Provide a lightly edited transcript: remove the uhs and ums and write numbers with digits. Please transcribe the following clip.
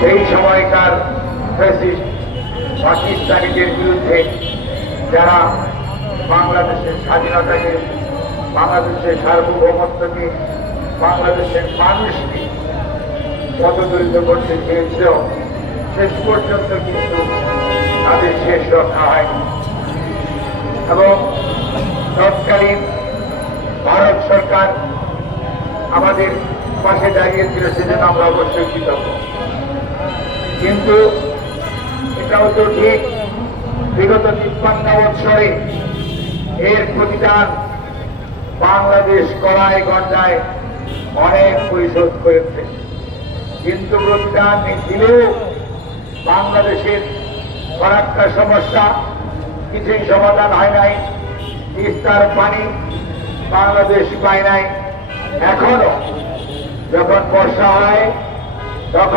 সেই সময়কার ফ্যাসিস্ট পাকিস্তানিদের বিরুদ্ধে যারা বাংলাদেশের স্বাধীনতাকে, বাংলাদেশের সার্বভৌমত্বকে, বাংলাদেশের মানুষকে পদদলিত করতে চেয়েছিল, শেষ পর্যন্ত কিন্তু তাদের শেষ রক্ষা হয়নি। এবং তৎকালীন ভারত সরকার আমাদের পাশে দাঁড়িয়েছিল, সেজন্য আমরা অবশ্যই কৃতজ্ঞ। কিন্তু এটাও তো ঠিক, বিগত 53 বৎসরে এর প্রতিদান বাংলাদেশ কড়ায় গন্ডায় অনেক পরিশোধ করেছে। কিন্তু প্রতিদান দিলেও বাংলাদেশের ফরাক্কা সমস্যা কিছুই সমাধান হয় নাই। তিস্তার পানি বাংলাদেশ পায় নাই। এখনো যখন বর্ষা হয় তখন